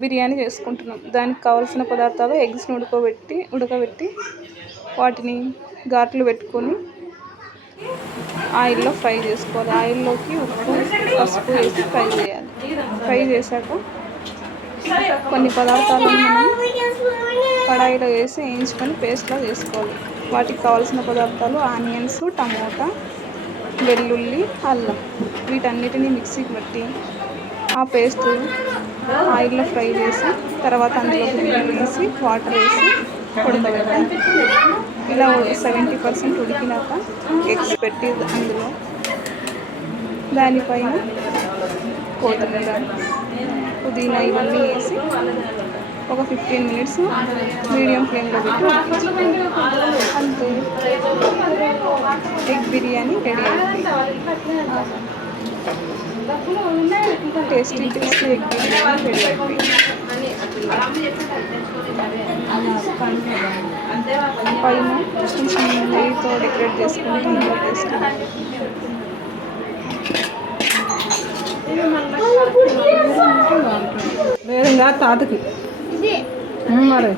బిర్యానీ చేసుకుంటున్నాం. దానికి కావాల్సిన పదార్థాలు ఎగ్స్ని ఉడకబెట్టి వాటిని ఘాట్లు పెట్టుకొని ఆయిల్లో ఫ్రై చేసుకోవాలి. ఆయిల్లోకి ఉప్పు పసుపు వేసి ఫ్రై చేయాలి. ఫ్రై చేశాక కొన్ని పదార్థాలను మనం కడాయిలో వేసి వేయించుకొని పేస్ట్లా చేసుకోవాలి. వాటికి కావాల్సిన పదార్థాలు ఆనియన్స్, టమోటా, వెల్లుల్లి, అల్లం వీటన్నిటిని మిక్సీకి పట్టి ఆ పేస్ట్ ఆయిల్లో ఫ్రై చేసి తర్వాత అందులో బిర్యానీ వేసి వాటర్ వేసి ఉడకబెట్టాలి. ఇలా 70% ఉడికినాక ఎగ్స్ పెట్టి అందులో దానిపైన కొత్తిమీర, పుదీనా ఇవన్నీ వేసి ఒక 15 minutes మీడియం ఫ్లేమ్లో పెట్టి ఉడికించుకోవాలి. అంతే, ఎగ్ బిర్యానీ రెడీ అయింది. Tasty tasty egg biryani ready అయిపోయింది. పైన కొంచెం నెయ్యితో డెకరేట్ చేసుకుంటే ఇంకా టేస్ట్. వేరంగా తాతకి మరి